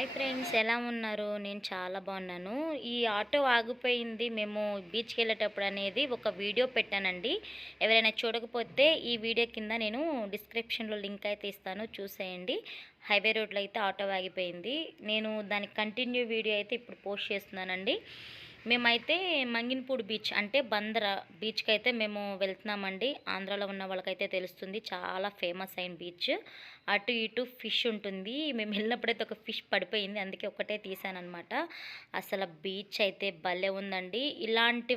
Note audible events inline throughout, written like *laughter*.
Hi friends ఎలా ఉన్నారు? నేను చాలా బాగున్నాను. ఈ ఆటో ఆగిపోయింది. మేము బీచ్కి వెళ్ళేటప్పుడు అనేది ఒక వీడియో పెట్టానండి. ఎవరైనా చూడకపోతే ఈ వీడియో కింద నేను డిస్క్రిప్షన్లో లింక్ అయితే ఇస్తాను. చూసేయండి. హైవే రోడ్లో అయితే ఆటో ఆగిపోయింది. నేను దాని కంటిన్యూ వీడియో అయితే ఇప్పుడు పోస్ట్ చేస్తున్నానండి. మేమైతే మంగినపూడి బీచ్ అంటే బంద్రా బీచ్కి అయితే మేము వెళ్తున్నామండి. ఆంధ్రాలో ఉన్న వాళ్ళకైతే తెలుస్తుంది. చాలా ఫేమస్ అయిన బీచ్. అటు ఇటు ఫిష్ ఉంటుంది. మేము వెళ్ళినప్పుడైతే ఒక ఫిష్ పడిపోయింది. అందుకే ఒకటే తీసానమాట అసలు బీచ్ అయితే భలే ఉందండి. ఇలాంటి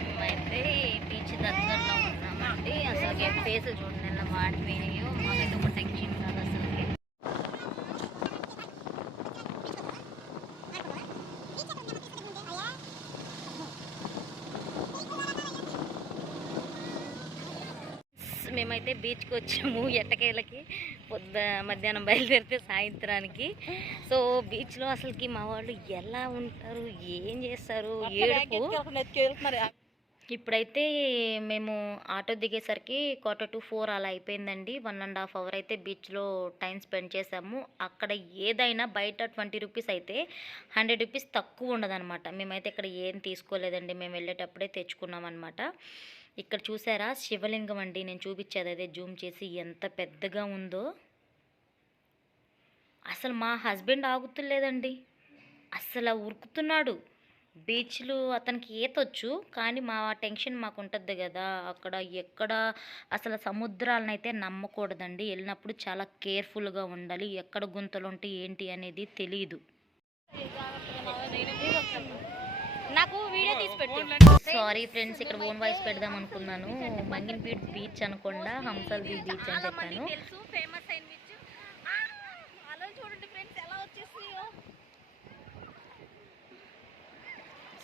మేమైతే బీచ్ దగ్గరలో ఉన్నామండి. అసలు ఫేస్ చూడండి వాటి మాడిపోయినాయో మాకైతే ఒక కాదు అసలుకి మేమైతే బీచ్కి వచ్చాము ఎట్టకేలకి. పొద్దు మధ్యాహ్నం బయలుదేరితే సాయంత్రానికి. సో బీచ్లో అసలుకి మా వాళ్ళు ఎలా ఉంటారు? ఏం చేస్తారు? ఏడుపు. ఇప్పుడైతే మేము ఆటో దిగేసరికి క్వార్టర్ టు ఫోర్ అలా అయిపోయిందండి. వన్ అండ్ హాఫ్ అవర్ అయితే బీచ్లో టైం స్పెండ్ చేసాము అక్కడ ఏదైనా బయట ట్వంటీ రూపీస్ అయితే హండ్రెడ్ రూపీస్ తక్కువ ఉండదన్నమాట. మేమైతే ఇక్కడ ఏం తీసుకోలేదండి. మేము వెళ్ళేటప్పుడే తెచ్చుకున్నాం అనమాట ఇక్కడ చూసారా? శివలింగం అండి. నేను చూపించేది అదే. జూమ్ చేసి ఎంత పెద్దగా ఉందో. అసలు మా హస్బెండ్ ఆగుతులేదండి. అసలు ఉరుకుతున్నాడు. బీచ్లు అతనికి ఈతొచ్చు కానీ మా టెన్షన్ మాకు ఉంటుంది కదా. అక్కడ ఎక్కడ అసలు సముద్రాలను అయితే నమ్మకూడదండి. వెళ్ళినప్పుడు చాలా కేర్ఫుల్గా ఉండాలి. ఎక్కడ గుంతలు ఉంటే ఏంటి అనేది తెలియదు నాకు వీడియో తీసి పెట్టు. సారీ ఫ్రెండ్స్ ఇక్కడ ఓన్ వాయిస్ పెడదాం అనుకున్నాను. మంగిన్పీట్ బీచ్ అనకుండా హంసల్ బీచ్ బీచ్ అని చెప్పాను. తెలుసు ఫేమస్ అయిన బీచ్. అలా చూడండి ఫ్రెండ్స్ ఎలా వచ్చేసినాయో.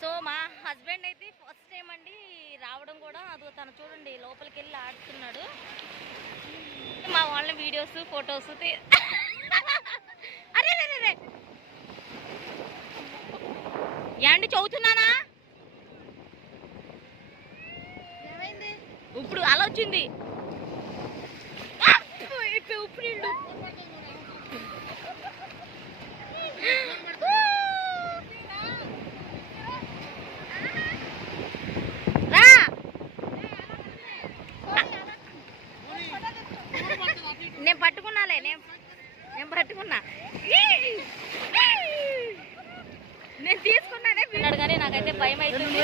సో మా హస్బెండ్ అయితే ఫస్ట్ టైం అండి రావడం కూడా. అదో తను చూడండి లోపలికి వెళ్ళి ఆడుతున్నాడు. మా వాళ్ళ వీడియోస్ ఫొటోస్ అరే అరే అరే. యాండి చదువుతున్నానా ఇప్పుడు అలా వచ్చింది. ఉప్పు నీళ్ళు. నేను పట్టుకున్నాలే నేను నేను పట్టుకున్నా. నేను తీసుకున్నానే విన్నాడు కానీ నాకైతే భయం అవుతుంది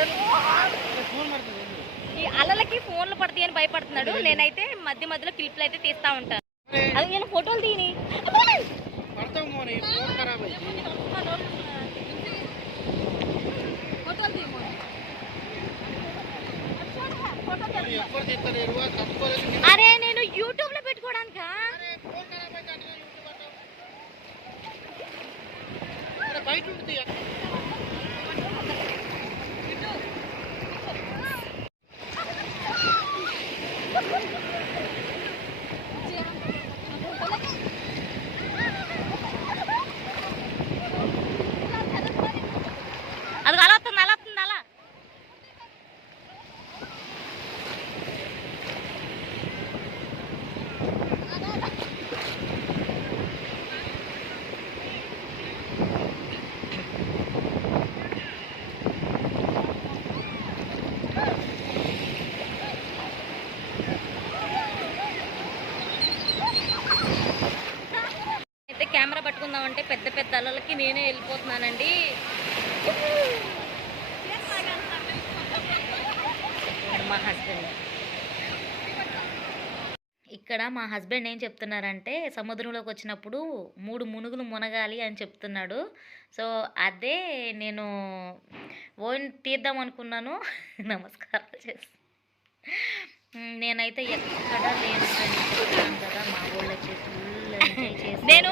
అలలకి ఫోన్లు పడతాయి అని భయపడుతున్నాడు. నేనైతే మధ్య మధ్యలో క్లిప్లు అయితే తీస్తా ఉంటాను అది నేను ఫోటోలు తీని అరే నేను యూట్యూబ్లో పెట్టుకోవడానికా బయట ఉంటుంది అది అలా వస్తుంది అలా వస్తుంది అలా అయితే అంటే పెద్ద పెద్ద అలలకి నేనే వెళ్ళిపోతున్నానండి. మా హస్బెండ్. ఇక్కడ మా హస్బెండ్ ఏం చెప్తున్నారంటే సముద్రంలోకి వచ్చినప్పుడు మూడు మునుగులు మునగాలి అని చెప్తున్నాడు. సో అదే నేను ఓన్ తీద్దాం అనుకున్నాను. *laughs* నమస్కారం చేసి నేనైతే ఎక్కడ లేను కదా మా ఊళ్ళో చేసి నేను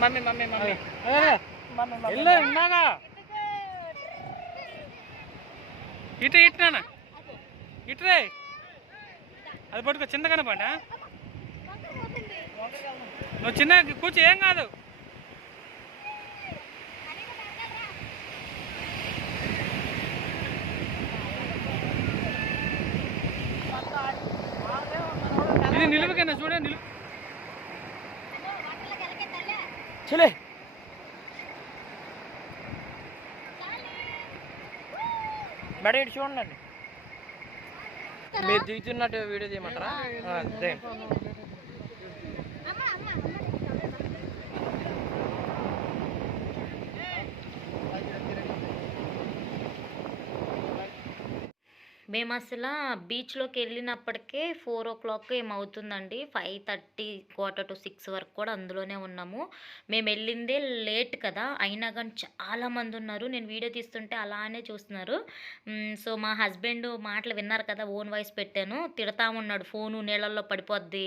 మమ్మీ మమ్మీ మమ్మీ. వెళ్ళు ఉన్నాగా ఇటు ఇటునా ఇటురే అది పట్టుకో చిన్న కనపడా నువ్వు చిన్న కూర్చో ఏం కాదు. ఇది నిలువుకైనా చూడే నిలువు. చలే. మేడం ఇటు చూడండి. మీరు దిగుతున్నట్టు వీడియో చేయమంటారా మేము అసలు బీచ్లోకి వెళ్ళినప్పటికే ఫోర్ ఓ క్లాక్ ఏమవుతుందండి? Five thirty quarter to six వరకు కూడా అందులోనే ఉన్నాము. మేము వెళ్ళిందే లేట్ కదా? అయినా కానీ చాలామంది ఉన్నారు నేను వీడియో తీస్తుంటే అలానే చూస్తున్నారు. సో మా హస్బెండ్ మాటలు విన్నారు కదా? ఓన్ వాయిస్ పెట్టాను. తిడతా ఉన్నాడు. ఫోను నీళ్ళల్లో పడిపోద్ది.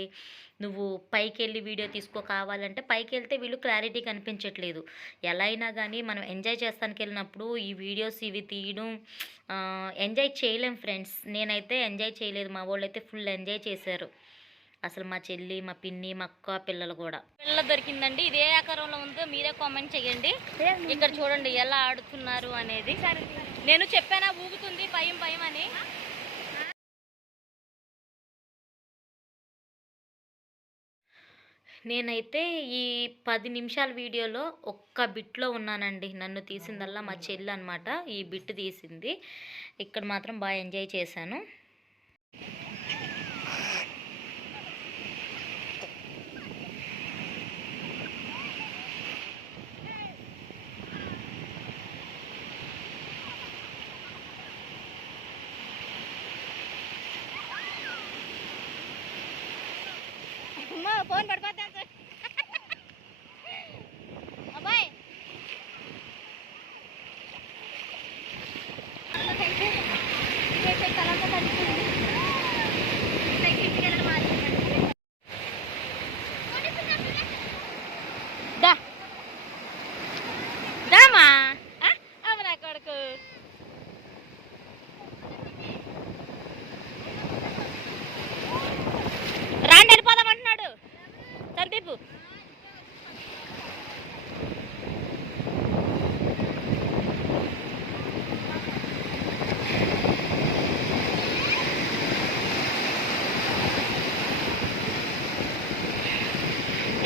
నువ్వు పైకి వెళ్ళి వీడియో తీసుకో కావాలంటే పైకి వెళ్తే వీళ్ళు క్లారిటీ కనిపించట్లేదు. ఎలా అయినా కానీ మనం ఎంజాయ్ చేస్తానికి వెళ్ళినప్పుడు ఈ వీడియోస్ ఇవి తీయడం ఎంజాయ్ చేయలేం ఫ్రెండ్స్. నేనైతే ఎంజాయ్ చేయలేదు. మా వాళ్ళు అయితే ఫుల్ ఎంజాయ్ చేశారు. అసలు మా చెల్లి మా పిన్ని మా అక్క పిల్లలు కూడా. పిల్ల దొరికిందండి. ఇది ఏ ఆకారంలో ఉందో మీరే కామెంట్ చేయండి ఇక్కడ చూడండి ఎలా ఆడుతున్నారు అనేది. నేను చెప్పానా ఊగుతుంది భయం భయం అని. నేనైతే ఈ పది నిమిషాల వీడియోలో ఒక్క బిట్లో ఉన్నానండి. నన్ను తీసిందల్లా మా చెల్లి అనమాట ఈ బిట్ తీసింది. ఇక్కడ మాత్రం బాగా ఎంజాయ్ చేశాను. से कलाकारी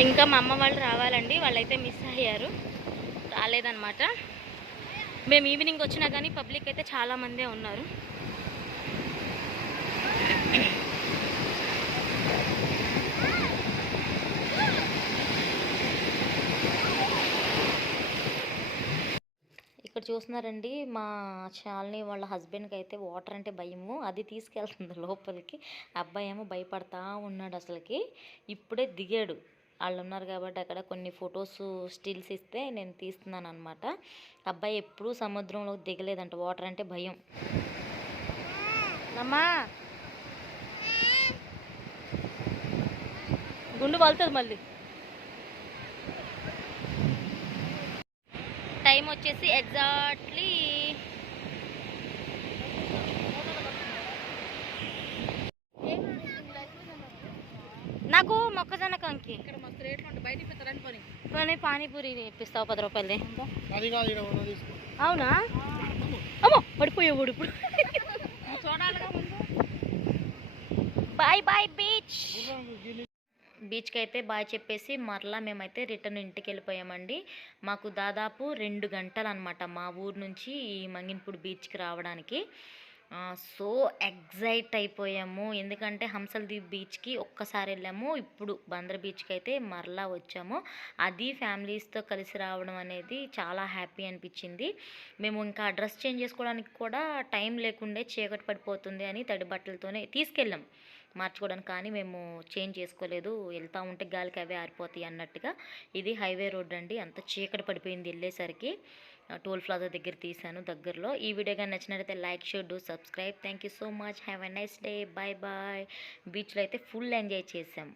ఇంకా మా అమ్మ వాళ్ళు రావాలండి వాళ్ళైతే మిస్ అయ్యారు. రాలేదన్నమాట. మేము ఈవినింగ్ వచ్చినా కానీ పబ్లిక్ అయితే చాలామందే ఉన్నారు. ఇక్కడ చూస్తున్నారండి మా శాలిని వాళ్ళ హస్బెండ్కి అయితే వాటర్ అంటే భయము. అది తీసుకెళ్తుంది లోపలికి. అబ్బాయి ఏమో భయపడతా ఉన్నాడు అసలుకి. ఇప్పుడే దిగాడు. వాళ్ళు ఉన్నారు కాబట్టి అక్కడ కొన్ని ఫొటోస్ స్టిల్స్ ఇస్తే నేను తీస్తున్నాను అనమాట అబ్బాయి ఎప్పుడూ సముద్రంలో దిగలేదంట. వాటర్ అంటే భయం. అమ్మా! గుండు పలుతుంది మళ్ళీ. టైం వచ్చేసి ఎగ్జాక్ట్లీ నాకు మొక్కజొన్న కంకి పోనీ. పానీపూరి ఇప్పిస్తావు పది తీసుకో. అవునా? అమ్మో పడిపోయేవాడు ఇప్పుడు. Bye bye beach. బీచ్కి అయితే బాయ్ చెప్పేసి మరలా మేమైతే రిటర్న్ ఇంటికి వెళ్ళిపోయామండి మాకు దాదాపు రెండు గంటలు అనమాట మా ఊరు నుంచి ఈ మంగినపూడి బీచ్కి రావడానికి. సో ఎగ్జైట్ అయిపోయాము. ఎందుకంటే హంసల్దీప్ బీచ్కి ఒక్కసారి వెళ్ళాము. ఇప్పుడు బందర్ బీచ్కి అయితే మరలా వచ్చాము. అది ఫ్యామిలీస్తో కలిసి రావడం అనేది చాలా హ్యాపీ అనిపించింది. మేము ఇంకా డ్రెస్ చేంజ్ చేసుకోవడానికి కూడా టైం లేకుండే చీకటి పడిపోతుంది అని తడి బట్టలతోనే తీసుకెళ్ళాం. మార్చుకోవడానికి కానీ మేము చేంజ్ చేసుకోలేదు. వెళ్తూ ఉంటే గాలికి అవే ఆరిపోతాయి అన్నట్టుగా. ఇది హైవే రోడ్ అండి. అంత చీకటి పడిపోయింది వెళ్ళేసరికి. టోల్ ప్లాజా దగ్గర తీశాను దగ్గరలో. ఈ వీడియో కానీ నచ్చినట్లయితే like share do subscribe. Thank you so much have a nice day bye bye బీచ్లో అయితే ఫుల్ ఎంజాయ్ చేసాం